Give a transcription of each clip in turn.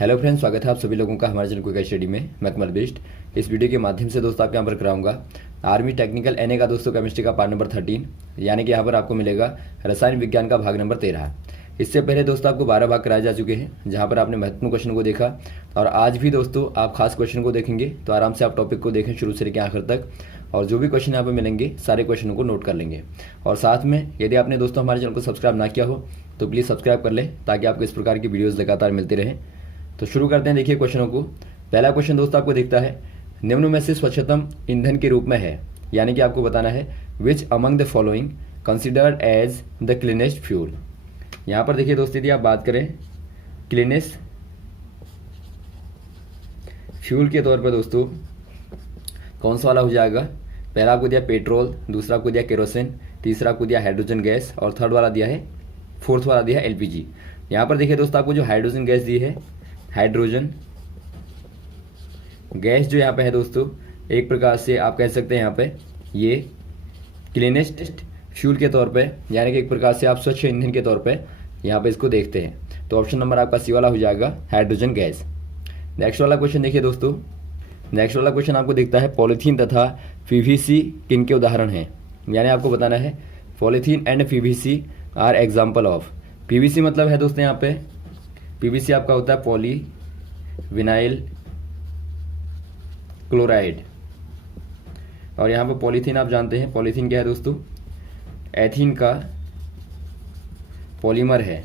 Hello friends, स्वागत है आप सभी लोगों का हमारे चैनल क्विक स्टडी में। मैं कमल बेस्ट। इस वीडियो के माध्यम से दोस्तों आपके यहाँ पर कराऊंगा आर्मी टेक्निकल एनए का दोस्तों केमिस्ट्री का पार्ट नंबर 13, यानी कि यहाँ पर आपको मिलेगा रसायन विज्ञान का भाग नंबर 13। इससे पहले दोस्तों आपको 12 भाग कराए जा चुके हैं, जहाँ पर आपने महत्वपूर्ण क्वेश्चन को देखा। और आज भी दोस्तों आप खास क्वेश्चन को देखेंगे, तो आराम से आप टॉपिक को देखें शुरू से लेकर आखिर तक, और जो भी क्वेश्चन यहाँ पर मिलेंगे सारे क्वेश्चनों को नोट कर लेंगे। और साथ में यदि आपने दोस्तों हमारे चैनल को सब्सक्राइब ना किया हो तो प्लीज़ सब्सक्राइब कर लें, ताकि आपको इस प्रकार की वीडियोज़ लगातार मिलती रहें। तो शुरू करते हैं। देखिए क्वेश्चनों को। पहला क्वेश्चन दोस्तों आपको दिखता है, निम्न में से स्वच्छतम ईंधन के रूप में है, यानी कि आपको बताना है which among the following considered as the cleanest fuel. यहाँ पर देखिए दोस्तों, यदि आप बात करें क्लीनेस्ट फ्यूल के तौर पर दोस्तों कौन सा वाला हो जाएगा। पहला आपको दिया पेट्रोल, दूसरा आपको दिया केरोसिन, तीसरा आपको दिया हाइड्रोजन गैस, और थर्ड वाला दिया है, फोर्थ वाला दिया है एलपीजी। यहाँ पर देखिए दोस्तों आपको जो हाइड्रोजन गैस दी है, हाइड्रोजन गैस जो यहाँ पे है दोस्तों, एक प्रकार से आप कह सकते हैं यहाँ पे ये क्लीनेस्ट फ्यूल के तौर पे, यानी कि एक प्रकार से आप स्वच्छ ईंधन के तौर पे यहाँ पे इसको देखते हैं। तो ऑप्शन नंबर आपका सी वाला हो जाएगा, हाइड्रोजन गैस। नेक्स्ट वाला क्वेश्चन देखिए दोस्तों। नेक्स्ट वाला क्वेश्चन आपको दिखता है, पॉलीथीन तथा पीवीसी किन के उदाहरण हैं, यानी आपको बताना है polythene and PVC are example of. PVC मतलब है दोस्तों यहाँ पे, पीवीसी आपका होता है पॉली विनाइल क्लोराइड, और यहाँ पे पॉलीथीन आप जानते हैं, पॉलीथीन क्या है दोस्तों, एथीन का पॉलीमर है।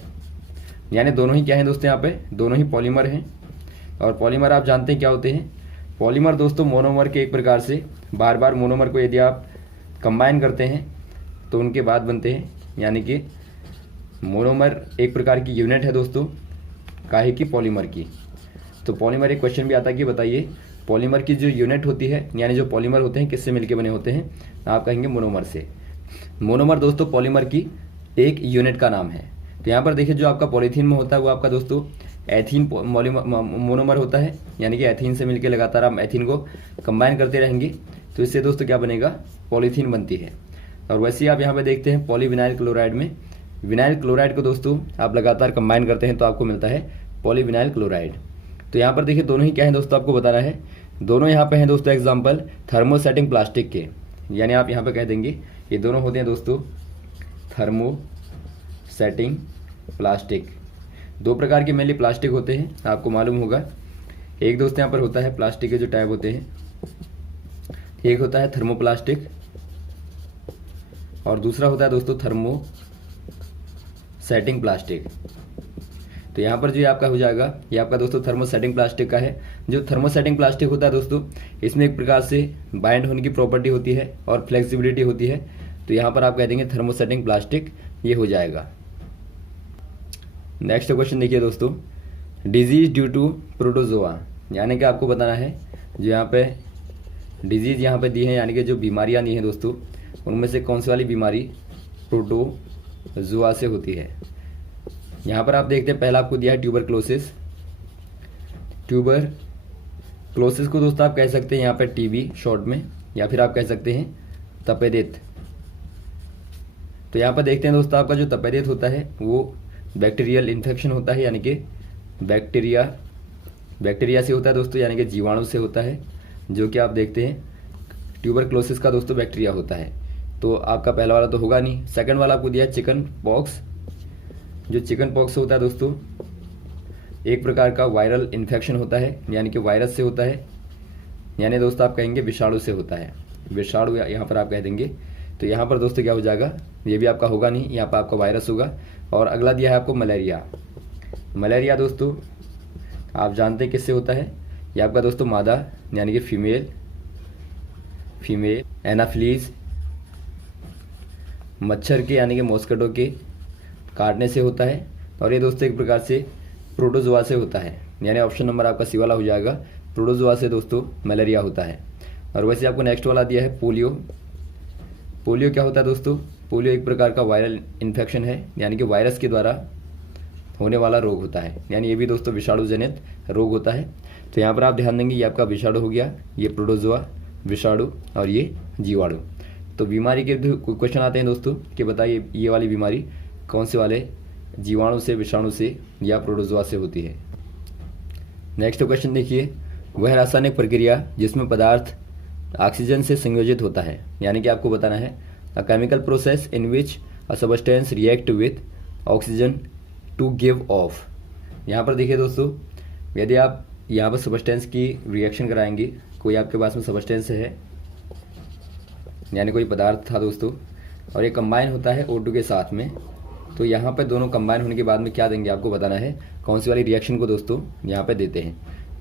यानी दोनों ही क्या है दोस्तों, यहाँ पे दोनों ही पॉलीमर हैं। और पॉलीमर आप जानते हैं क्या होते हैं। पॉलीमर दोस्तों मोनोमर के एक प्रकार से, बार बार मोनोमर को यदि आप कंबाइन करते हैं तो उनके बाद बनते हैं, यानी कि मोनोमर एक प्रकार की यूनिट है दोस्तों, काहे की, पॉलीमर की। तो पॉलीमर एक क्वेश्चन भी आता है कि बताइए पॉलीमर की जो यूनिट होती है, यानी जो पॉलीमर होते हैं किससे मिलके बने होते हैं, आप कहेंगे मोनोमर से। मोनोमर दोस्तों पॉलीमर की एक यूनिट का नाम है। तो यहाँ पर देखिए जो आपका पॉलीथीन में होता है वो आपका दोस्तों एथीन मोनोमर होता है, यानी कि एथीन से मिलकर लगातार आप एथीन को कंबाइन करते रहेंगे, तो इससे दोस्तों क्या बनेगा, पॉलीथीन बनती है। और वैसे ही आप यहाँ पे देखते हैं पॉलीविनाइल क्लोराइड में, विनाइल क्लोराइड को दोस्तों आप लगातार कंबाइन करते हैं तो आपको मिलता है पॉलीविनाइल क्लोराइड। तो यहाँ पर देखिए दोनों ही क्या है दोस्तों, आपको बताना है दोनों यहाँ पे हैं दोस्तों एग्जांपल थर्मोसेटिंग प्लास्टिक के, यानी आप यहाँ पे कह देंगे ये दोनों होते हैं दोस्तों थर्मोसेटिंग प्लास्टिक। दो प्रकार के मेनली प्लास्टिक होते हैं, आपको मालूम होगा। एक दोस्त यहाँ पर होता है प्लास्टिक के जो टाइप होते हैं, एक होता है थर्मोप्लास्टिक और दूसरा होता है दोस्तों थर्मोसेटिंग प्लास्टिक। तो यहाँ पर जो आपका हो जाएगा, ये आपका दोस्तों थर्मोसेटिंग प्लास्टिक का है। जो थर्मोसेटिंग प्लास्टिक होता है दोस्तों, इसमें एक प्रकार से बाइंड होने की प्रॉपर्टी होती है और फ्लेक्सिबिलिटी होती है। तो यहाँ पर आप कह देंगे थर्मोसेटिंग प्लास्टिक, ये हो जाएगा। नेक्स्ट क्वेश्चन देखिए दोस्तों, डिजीज ड्यू टू प्रोटोजोआ, यानी कि आपको बताना है जो यहाँ पे डिजीज यहाँ पे दी है, यानी कि जो बीमारियाँ दी हैं दोस्तों, उनमें से कौन सी वाली बीमारी प्रोटोजोआ से होती है। यहाँ पर आप देखते हैं पहला आपको दिया है ट्यूबरक्लोसिस। ट्यूबरक्लोसिस को दोस्तों आप कह सकते हैं यहाँ पे टीबी शॉर्ट में, या फिर आप कह सकते हैं तपेदिक। तो यहाँ पर देखते हैं दोस्तों आपका जो तपेदिक होता है वो बैक्टीरियल इन्फेक्शन होता है, यानी कि बैक्टीरिया से होता है दोस्तों, यानी कि जीवाणु से होता है, जो कि आप देखते हैं ट्यूबरक्लोसिस का दोस्तों बैक्टीरिया होता है। तो आपका पहला वाला तो होगा नहीं। सेकंड वाला आपको दिया है चिकन पॉक्स। जो चिकन पॉक्स होता है दोस्तों एक प्रकार का वायरल इन्फेक्शन होता है, यानी कि वायरस से होता है, यानी दोस्तों आप कहेंगे विषाणु से होता है, विषाणु यहाँ पर आप कह देंगे। तो यहाँ पर दोस्तों क्या हो जाएगा, ये भी आपका होगा नहीं, यहाँ पर आपका वायरस होगा। और अगला दिया है आपको मलेरिया। मलेरिया दोस्तों आप जानते हैं किससे होता है, ये आपका दोस्तों मादा, यानी कि फीमेल एनाफ्लीज मच्छर के, यानी कि मॉस्किटो के काटने से होता है। और ये दोस्तों एक प्रकार से प्रोटोजोआ से होता है, यानी ऑप्शन नंबर आपका सी वाला हो जाएगा, प्रोटोजोआ से दोस्तों मलेरिया होता है। और वैसे आपको नेक्स्ट वाला दिया है पोलियो। पोलियो क्या होता है दोस्तों, पोलियो एक प्रकार का वायरल इन्फेक्शन है, यानी कि वायरस के द्वारा होने वाला रोग होता है, यानी ये भी दोस्तों विषाणु जनित रोग होता है। तो यहाँ पर आप ध्यान देंगे ये आपका विषाणु हो गया, ये प्रोटोजोआ विषाणु, और ये जीवाणु। तो बीमारी के क्वेश्चन आते हैं दोस्तों कि बताइए ये वाली बीमारी कौन से वाले जीवाणु से, विषाणु से या प्रोटोजोआ से होती है। नेक्स्ट क्वेश्चन देखिए, वह रासायनिक प्रक्रिया जिसमें पदार्थ ऑक्सीजन से संयोजित होता है, यानी कि आपको बताना है a chemical process in which a substance react with oxygen to give off. यहाँ पर देखिए दोस्तों, यदि आप यहाँ पर सबस्टेंस की रिएक्शन कराएंगे, कोई आपके पास में सबस्टेंस है यानी कोई पदार्थ था दोस्तों, और ये कंबाइन होता है O2 के साथ में, तो यहाँ पे दोनों कंबाइन होने के बाद में क्या देंगे आपको बताना है, कौन सी वाली रिएक्शन को दोस्तों यहाँ पे देते हैं।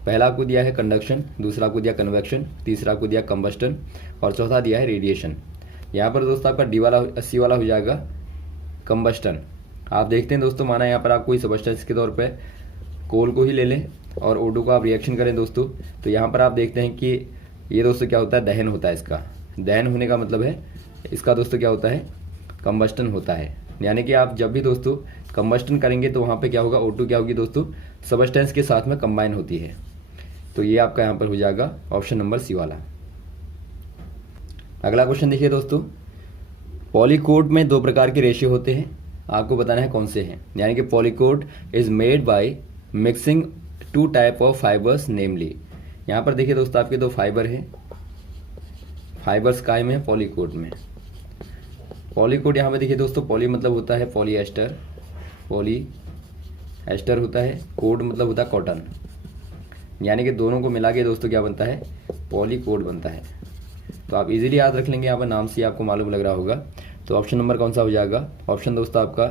पहला आपको दिया है कंडक्शन, दूसरा आपको दिया कन्वेक्शन, तीसरा आपको दिया कंबस्टन और चौथा दिया है रेडिएशन। यहाँ पर दोस्तों आपका डी वाला सी वाला हो जाएगा कंबस्टन। आप देखते हैं दोस्तों, माना यहाँ पर आप कोई सबस्टेंस के तौर पे कोल को ही ले लें और O2 को आप रिएक्शन करें दोस्तों, तो यहाँ पर आप देखते हैं कि ये दोस्तों क्या होता है, दहन होता है। इसका दहन होने का मतलब है इसका दोस्तों क्या होता है, कंबस्टन होता है। यानी कि आप जब भी दोस्तों कंबस्टन करेंगे तो वहाँ पे क्या होगा, O2 क्या होगी दोस्तों, सबस्टेंस के साथ में कंबाइन होती है। तो ये आपका यहाँ पर हो जाएगा ऑप्शन नंबर सी वाला। अगला क्वेश्चन देखिए दोस्तों, पॉलीकोट में दो प्रकार के रेशे होते हैं, आपको बताना है कौन से हैं। यानी कि polycot is made by mixing two type of fibres namely. यहाँ पर देखिए दोस्तों आपके दो फाइबर हैं, फाइबर्स काय में है, पॉलीकोट में। पॉलीकोट यहाँ पे देखिए दोस्तों, पॉली मतलब होता है पॉलीएस्टर, पॉलीएस्टर होता है, कोट मतलब होता है कॉटन, यानी कि दोनों को मिला के दोस्तों क्या बनता है, पॉलीकोट बनता है। तो आप इजीली याद रख लेंगे, यहाँ पर नाम से आपको मालूम लग रहा होगा। तो ऑप्शन नंबर कौन सा हो जाएगा, ऑप्शन दोस्तों आपका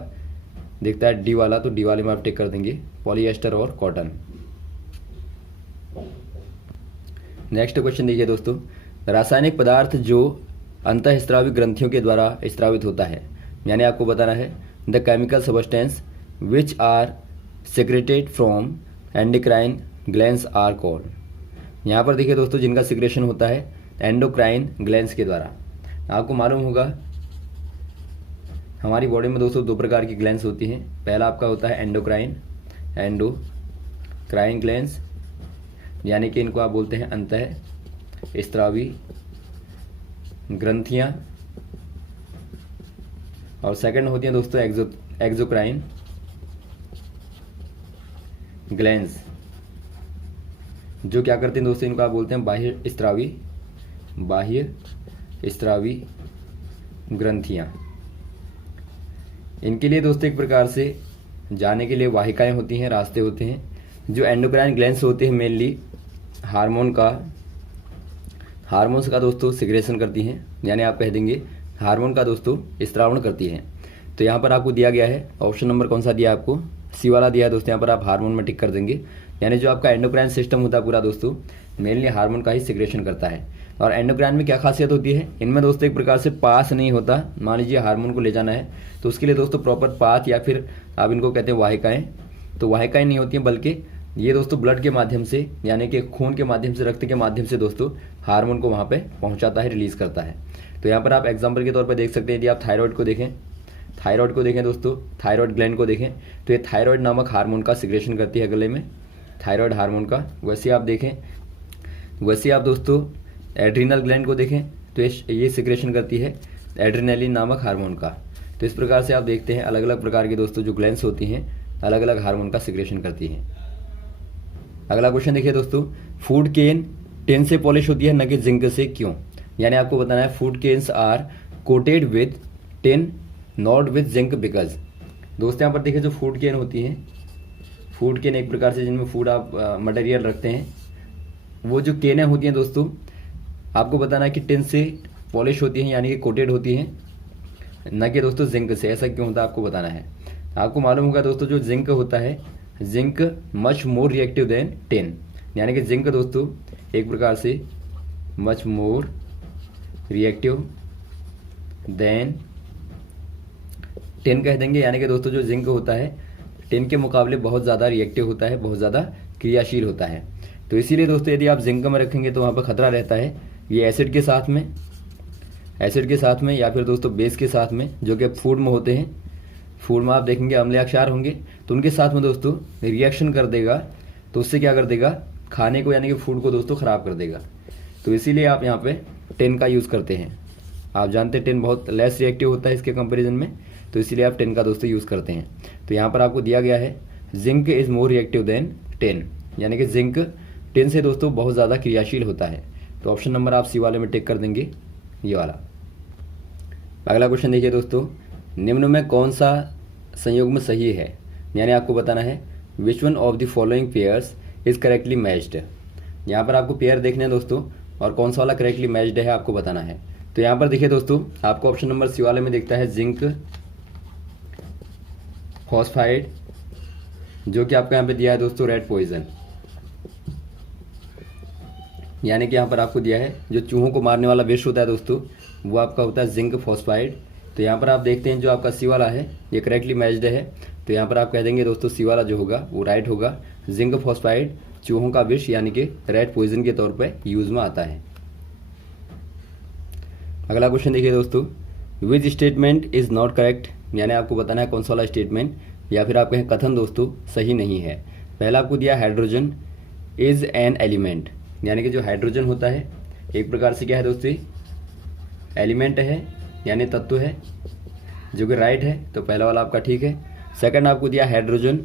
दिखता है डी वाला, तो डी वाले में आप टिक कर देंगे, पॉलीएस्टर और कॉटन। नेक्स्ट क्वेश्चन देखिए दोस्तों, रासायनिक पदार्थ जो अंतःस्रावी ग्रंथियों के द्वारा स्रावित होता है, यानी आपको बताना है the chemical substance which are secreted from endocrine glands are called. यहाँ पर देखिए दोस्तों, जिनका सिक्रेशन होता है एंडोक्राइन ग्लैंड्स के द्वारा। आपको मालूम होगा हमारी बॉडी में दोस्तों दो प्रकार की ग्लैंड्स होती हैं। पहला आपका होता है एंडोक्राइन ग्लैंड्स, यानी कि इनको आप बोलते हैं अंतःस्रावी ग्रंथियां, और सेकंड होती हैं दोस्तों एक्सोक्राइन ग्लैंड्स, जो क्या करते हैं दोस्तों, इनको आप बोलते हैं बाह्य स्रावी ग्रंथियां। इनके लिए दोस्तों एक प्रकार से जाने के लिए वाहिकाएं होती हैं, रास्ते होते हैं। जो एंडोक्राइन ग्लैंड्स होते हैं मेनली हार्मोन्स का दोस्तों सिक्रेशन करती हैं, यानी आप कह देंगे हार्मोन का दोस्तों स्त्रावण करती हैं। तो यहाँ पर आपको दिया गया है ऑप्शन नंबर कौन सा दिया आपको, सी वाला दिया है दोस्तों। यहाँ पर आप हार्मोन में टिक कर देंगे, यानी जो आपका एंडोक्राइन सिस्टम होता है पूरा दोस्तों मेनली हार्मोन का ही सिक्रेशन करता है। और एंडोक्राइन में क्या खासियत होती है, इनमें दोस्तों एक प्रकार से पास नहीं होता। मान लीजिए हार्मोन को ले जाना है तो उसके लिए दोस्तों प्रॉपर पाथ या फिर आप इनको कहते हैं वाहिकाएं, तो वाहिकाएं नहीं होती हैं, बल्कि ये दोस्तों ब्लड के माध्यम से, यानी कि खून के माध्यम से, रक्त के माध्यम से दोस्तों हार्मोन को वहाँ पे पहुँचाता है, रिलीज करता है। तो यहाँ पर आप एग्जाम्पल के तौर पर देख सकते हैं, यदि आप थायराइड को देखें दोस्तों, थायराइड ग्लैंड को देखें तो ये थायराइड नामक हार्मोन का सिक्रेशन करती है गले में, थायराइड हार्मोन का। वैसे आप दोस्तों एड्रीनल ग्लैंड को देखें तो ये सिक्रेशन करती है एड्रेनालिन नामक हार्मोन का। तो इस प्रकार से आप देखते हैं अलग अलग प्रकार की दोस्तों जो ग्लैंड्स होती हैं अलग अलग हार्मोन का सिक्रेशन करती हैं। अगला क्वेश्चन देखिए दोस्तों, फूड केन टिन से पॉलिश होती है न कि जिंक से, क्यों। यानी आपको बताना है food cans are coated with tin not with zinc because. दोस्तों यहाँ पर देखिए जो फूड केन होती हैं, फूड केन एक प्रकार से जिनमें फूड आप मटेरियल रखते हैं, वो जो केनें होती हैं दोस्तों आपको बताना है कि टिन से पॉलिश होती हैं, यानी कि कोटेड होती हैं, न कि दोस्तों जिंक से। ऐसा क्यों होता है आपको बताना है। आपको मालूम होगा दोस्तों जो जिंक होता है, zinc much more reactive than tin, यानी कि जिंक दोस्तों एक प्रकार से much more reactive than tin कह देंगे। यानी कि दोस्तों जो जिंक होता है टिन के मुकाबले बहुत ज़्यादा रिएक्टिव होता है, बहुत ज़्यादा क्रियाशील होता है। तो इसीलिए दोस्तों यदि आप जिंक में रखेंगे तो वहाँ पर खतरा रहता है ये एसिड के साथ में या फिर दोस्तों बेस के साथ में, जो कि फूड में होते हैं। फूड में आप देखेंगे अम्लीय क्षार होंगे तो उनके साथ में दोस्तों रिएक्शन कर देगा, तो उससे क्या कर देगा, खाने को यानी कि फूड को दोस्तों ख़राब कर देगा। तो इसीलिए आप यहाँ पे टिन का यूज़ करते हैं। आप जानते हैं टिन बहुत लेस रिएक्टिव होता है इसके कंपेरिजन में, तो इसीलिए आप टिन का दोस्तों यूज़ करते हैं। तो यहाँ पर आपको दिया गया है zinc is more reactive than tin, यानी कि जिंक टिन से दोस्तों बहुत ज़्यादा क्रियाशील होता है। तो ऑप्शन नंबर आप सी वाले में टिक कर देंगे, ये वाला। अगला क्वेश्चन देखिए दोस्तों, निम्न में कौन सा संयुग्म सही है, यानी आपको बताना है which one of the following pairs is correctly matched. यहाँ पर आपको पेयर देखने हैं दोस्तों, और कौन सा वाला करेक्टली मैच्ड है आपको बताना है। तो यहाँ पर देखिए दोस्तों, आपको ऑप्शन नंबर सी वाले में दिखता है जिंक फॉस्फाइड, जो कि आपको यहाँ पे दिया है दोस्तों रेड पॉइजन, यानी कि यहाँ पर आपको दिया है जो चूहों को मारने वाला विष होता है दोस्तों, वो आपका होता है जिंक फॉस्फाइड। तो यहाँ पर आप देखते हैं जो आपका सी वाला है ये करेक्टली मैच्ड है। तो यहाँ पर आप कह देंगे दोस्तों सी वाला जो होगा वो राइट होगा। जिंक फॉस्फाइड चूहों का विष यानी कि रेड पॉइजन के तौर पर यूज में आता है। अगला क्वेश्चन देखिए दोस्तों, which statement is not correct, यानी आपको बताना है कौन सा वाला स्टेटमेंट या फिर आप कहें कथन दोस्तों सही नहीं है। पहला आपको दिया हाइड्रोजन इज एन एलिमेंट, यानी कि जो हाइड्रोजन होता है एक प्रकार से क्या है दोस्तों, एलिमेंट है यानी तत्व है, जो कि राइट है। तो पहला वाला आपका ठीक है। सेकंड आपको दिया hydrogen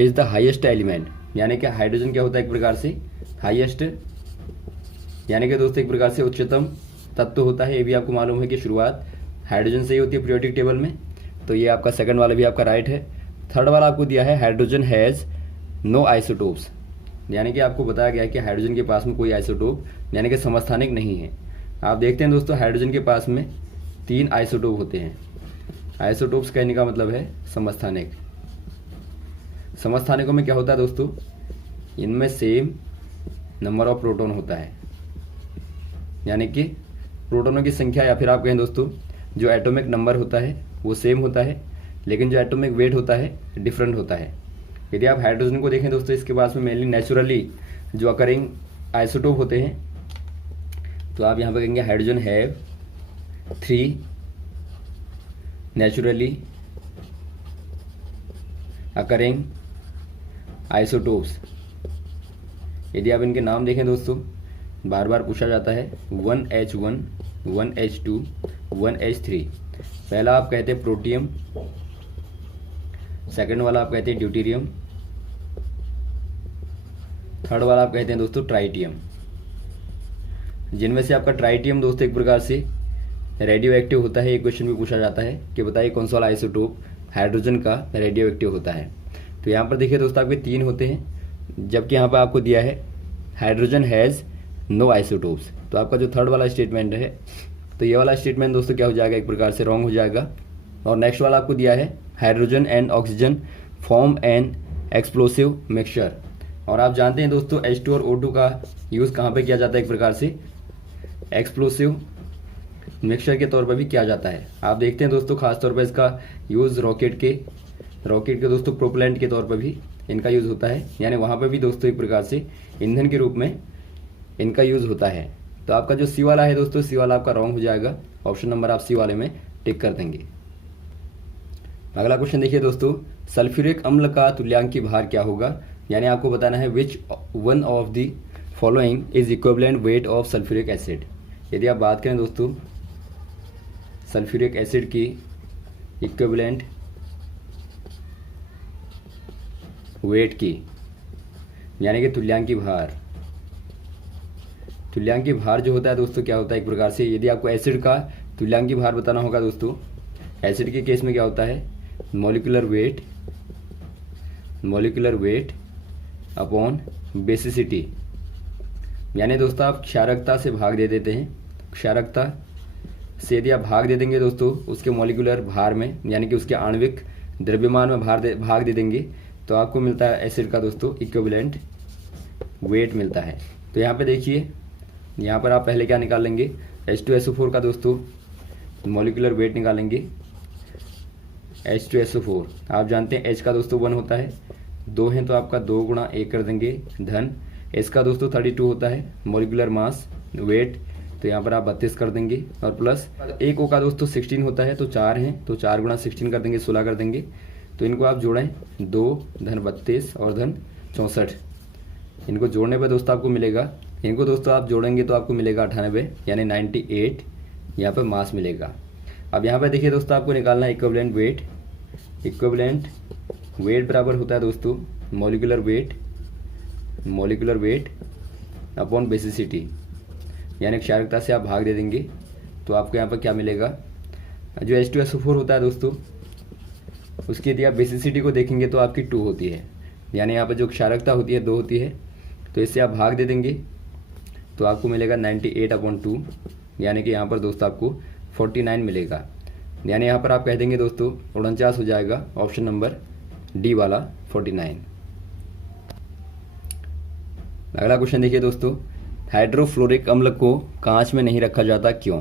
is the highest element, यानी कि हाइड्रोजन क्या होता है एक प्रकार से हाईएस्ट, यानी कि दोस्तों एक प्रकार से उच्चतम तत्व होता है। ये भी आपको मालूम है कि शुरुआत हाइड्रोजन से ही होती है पीरियोडिक टेबल में। तो ये आपका सेकंड वाला भी आपका राइट है। थर्ड वाला आपको दिया है हाइड्रोजन हैज़ नो आइसोटोप्स, यानी कि आपको बताया गया है कि हाइड्रोजन के पास में कोई आइसोटोप यानी कि समस्थानिक नहीं है। आप देखते हैं दोस्तों हाइड्रोजन के पास में 3 आइसोटोप होते हैं। आइसोटोप्स कहने का मतलब है समस्थानिक। समस्थानिकों में क्या होता है दोस्तों, इनमें सेम नंबर ऑफ प्रोटॉन होता है, यानी कि प्रोटॉनों की संख्या या फिर आप कहें दोस्तों जो एटॉमिक नंबर होता है वो सेम होता है, लेकिन जो एटॉमिक वेट होता है डिफरेंट होता है। यदि आप हाइड्रोजन को देखें दोस्तों, इसके पास में मेनली नेचुरली जो अकरिंग आइसोटोप होते हैं, तो आप यहाँ पर कहेंगे hydrogen have 3 naturally occurring isotopes. यदि आप इनके नाम देखें दोस्तों, बार बार पूछा जाता है 1H1, 1H2, 1H3। पहला आप कहते हैं प्रोटियम, सेकंड वाला आप कहते हैं ड्यूटेरियम, थर्ड वाला आप कहते हैं दोस्तों ट्राइटियम। जिनमें से आपका ट्राइटियम दोस्तों एक प्रकार से रेडियो एक्टिव होता है। एक क्वेश्चन भी पूछा जाता है कि बताइए कौन सा वाला आइसोटोप हाइड्रोजन का रेडियो एक्टिव होता है। तो यहाँ पर देखिए दोस्तों आपके 3 होते हैं, जबकि यहाँ पर आपको दिया है हाइड्रोजन हैज़ नो आइसोटोप्स। तो आपका जो थर्ड वाला स्टेटमेंट है, तो ये वाला स्टेटमेंट दोस्तों क्या हो जाएगा, एक प्रकार से रॉन्ग हो जाएगा। और नेक्स्ट वाला आपको दिया है hydrogen and oxygen form an explosive mixture. और आप जानते हैं दोस्तों H2 और O2 का यूज़ कहाँ पे किया जाता है, एक प्रकार से एक्सप्लोसिव मिक्सचर के तौर पर भी किया जाता है। आप देखते हैं दोस्तों खासतौर पर इसका यूज़ रॉकेट के दोस्तों प्रोपेलेंट के तौर पर भी इनका यूज़ होता है, यानी वहाँ पर भी दोस्तों एक प्रकार से ईंधन के रूप में इनका यूज़ होता है। तो आपका जो सी वाला है दोस्तों, सी वाला आपका रॉन्ग हो जाएगा। ऑप्शन नंबर आप सी वाले में टिक कर देंगे। अगला क्वेश्चन देखिए दोस्तों, सल्फ्यूरिक अम्ल का तुल्यांकी भार क्या होगा, यानी आपको बताना है which one of the following is equivalent weight of sulphuric acid. यदि आप बात करें दोस्तों सल्फ्यूरिक एसिड की इक्विवेलेंट वेट की, यानी कि तुल्यांकी भार जो होता है दोस्तों क्या होता है एक प्रकार से, यदि आपको एसिड का तुल्यांकी भार बताना होगा दोस्तों, एसिड के केस में क्या होता है मॉलिक्यूलर वेट अपॉन बेसिसिटी, यानी दोस्तों आप क्षारकता से भाग दे देते हैं। क्षारकता से यदि आप भाग दे देंगे दोस्तों उसके मॉलिक्यूलर भार में, यानी कि उसके आणविक द्रव्यमान में भाग दे देंगे, तो आपको मिलता है एसिड का दोस्तों इक्विवेलेंट वेट मिलता है। तो यहाँ पे देखिए, यहाँ पर आप पहले क्या निकाल लेंगे H2SO4 का दोस्तों मॉलिक्यूलर वेट निकालेंगे। H2SO4 आप जानते हैं H का दोस्तों 1 होता है, 2 हैं तो आपका 2 गुणा 1 कर देंगे धन। S का दोस्तों 32 होता है मॉलिक्यूलर मास वेट, तो यहाँ पर आप 32 कर देंगे, और प्लस 1 O का दोस्तों 16 होता है, तो 4 हैं तो 4 गुणा 16 कर देंगे 16 कर देंगे। तो इनको आप जोड़ें 2 धन 32 और धन 64, इनको जोड़ने पर दोस्तों आपको मिलेगा, इनको दोस्तों आप जोड़ेंगे तो आपको मिलेगा 98 यानी 98 यहाँ पर मास मिलेगा। अब यहाँ पर देखिए दोस्तों आपको निकालना है इक्विवेलेंट वेट बराबर होता है दोस्तों molecular weight molecular weight upon basicity, यानी क्षारकता से आप भाग दे देंगे तो आपको यहाँ पर क्या मिलेगा, जो H2SO4 होता है दोस्तों, उसकी यदि आप बेसिसिटी को देखेंगे तो आपकी 2 होती है, यानी यहाँ पर जो क्षारकता होती है 2 होती है, तो इससे आप भाग दे देंगे तो आपको मिलेगा 98/2, यानी कि यहाँ पर दोस्तों आपको 49 मिलेगा। यानी यहाँ पर आप कह देंगे दोस्तों 49 हो जाएगा, ऑप्शन नंबर डी वाला 49। अगला क्वेश्चन देखिए दोस्तों, हाइड्रोफ्लोरिक अम्ल को कांच में नहीं रखा जाता क्यों?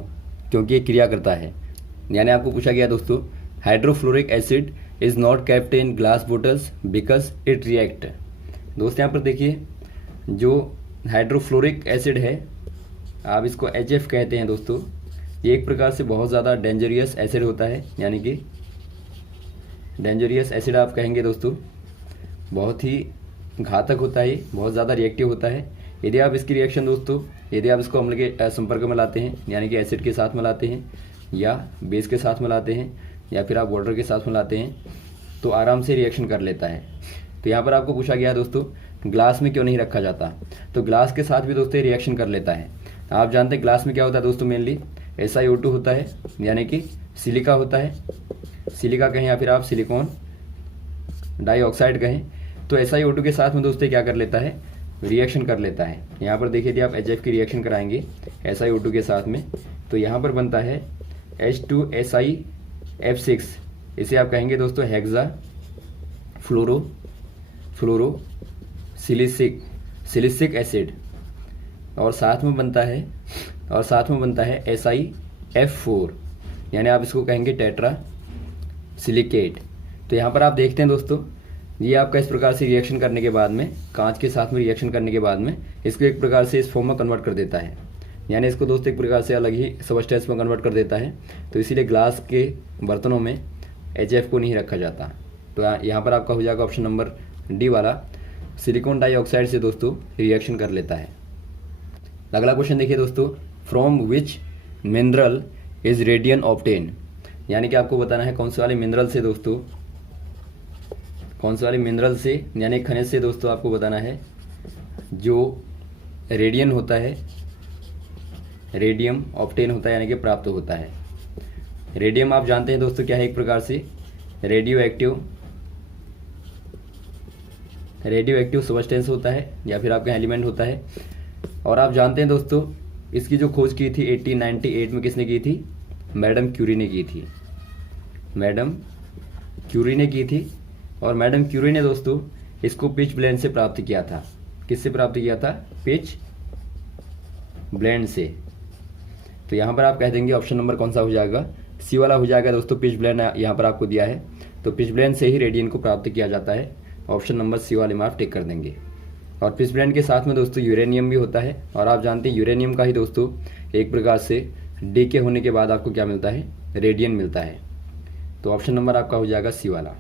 क्योंकि ये क्रिया करता है। यानी आपको पूछा गया दोस्तों, hydrofluoric acid is not kept in glass bottles because it react. दोस्त यहाँ पर देखिए, जो हाइड्रोफ्लोरिक एसिड है, आप इसको HF कहते हैं दोस्तों, ये एक प्रकार से बहुत ज़्यादा डेंजरियस एसिड होता है, यानी कि डेंजरियस एसिड आप कहेंगे दोस्तों, बहुत ही घातक होता है, बहुत ज़्यादा रिएक्टिव होता है। यदि आप इसकी रिएक्शन दोस्तों, यदि आप इसको अम्ल के संपर्क में लाते हैं, यानी कि एसिड के साथ मिलाते हैं या बेस के साथ मिलाते हैं या फिर आप वाटर के साथ मिलाते हैं, तो आराम से रिएक्शन कर लेता है। तो यहाँ पर आपको पूछा गया दोस्तों, ग्लास में क्यों नहीं रखा जाता? तो ग्लास के साथ भी दोस्तों रिएक्शन कर लेता है। आप जानते हैं ग्लास में क्या होता है दोस्तों, मेनली SiO2 होता है, यानी कि सिलिका होता है, सिलिका कहें या फिर आप सिलिकॉन डाइऑक्साइड कहें। तो SiO2 के साथ में दोस्तों क्या कर लेता है, रिएक्शन कर लेता है। यहाँ पर देखिए, यदि आप HF की रिएक्शन कराएंगे SiO2 के साथ में, तो यहाँ पर बनता है H2SiF6, इसे आप कहेंगे दोस्तों हेक्सा फ्लोरो सिलिसिक एसिड, और साथ में बनता है SiF4, यानी आप इसको कहेंगे टेट्रा सिलिकेट। तो यहाँ पर आप देखते हैं दोस्तों, ये आपका इस प्रकार से रिएक्शन करने के बाद में, कांच के साथ में रिएक्शन करने के बाद में इसको एक प्रकार से इस फॉर्म में कन्वर्ट कर देता है, यानी इसको दोस्तों एक प्रकार से अलग ही सबस्टेंस में कन्वर्ट कर देता है। तो इसीलिए ग्लास के बर्तनों में HF को नहीं रखा जाता। तो यहाँ पर आपका हो जाएगा ऑप्शन नंबर डी वाला, सिलिकॉन डाइऑक्साइड से दोस्तों रिएक्शन कर लेता है। अगला क्वेश्चन देखिए दोस्तों, from which mineral is radian obtain, यानी कि आपको बताना है कौन से वाले मिनरल से दोस्तों, कौन से वाले मिनरल से यानी खनिज से दोस्तों आपको बताना है जो रेडियन होता है, रेडियम ऑब्टेन होता है, यानी कि प्राप्त होता है। रेडियम आप जानते हैं दोस्तों क्या है, एक प्रकार से रेडियो एक्टिव सबस्टेंस होता है या फिर आपका एलिमेंट होता है। और आप जानते हैं दोस्तों, इसकी जो खोज की थी 1898 में किसने की थी, मैडम क्यूरी ने की थी, मैडम क्यूरी ने की थी। और मैडम क्यूरी ने दोस्तों इसको पिच ब्लेंड से प्राप्त किया था। किससे प्राप्त किया था, पिच ब्लेंड से। तो यहाँ पर आप कह देंगे ऑप्शन नंबर कौन सा हो जाएगा, सी वाला हो जाएगा दोस्तों, पिच ब्लेंड यहाँ पर आपको दिया है, तो पिच ब्लेंड से ही रेडियन को प्राप्त किया जाता है। ऑप्शन नंबर सी वाले में आप टिक कर देंगे। और पिच ब्लेंड के साथ में दोस्तों यूरेनियम भी होता है, और आप जानते हैं यूरेनियम का ही दोस्तों एक प्रकार से डीके होने के बाद आपको क्या मिलता है, रेडियन मिलता है। तो ऑप्शन नंबर आपका हो जाएगा सी वाला।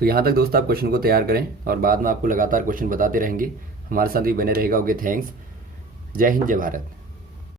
तो यहाँ तक दोस्तों आप क्वेश्चन को तैयार करें और बाद में आपको लगातार क्वेश्चन बताते रहेंगे, हमारे साथ भी बने रहेगा। ओके, थैंक्स, जय हिंद, जय भारत।